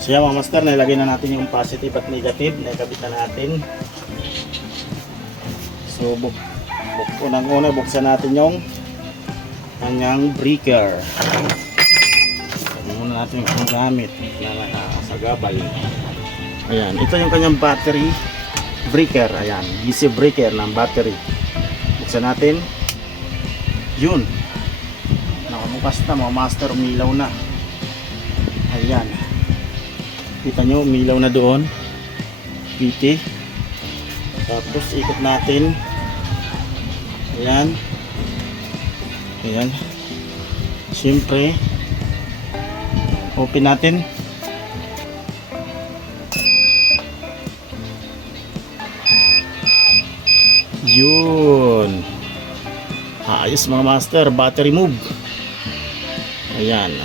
So yan mga master, nilagay na natin yung positive at negative. Nakabit na natin. So buk buk unang-una buksan natin yung kanyang breaker. Muna natin yung gamit na nasa gabal. Ayan, ito yung kanyang battery breaker. Ayan, DC breaker ng battery. Buksan natin. Yun. Nakabukas na mga master, umilaw na. Kita nyo, umilaw na doon. PT. Tapos ikot natin. Ayan. Ayan. Siyempre, open natin. Yun. Ayos mga master, battery move. Ayan.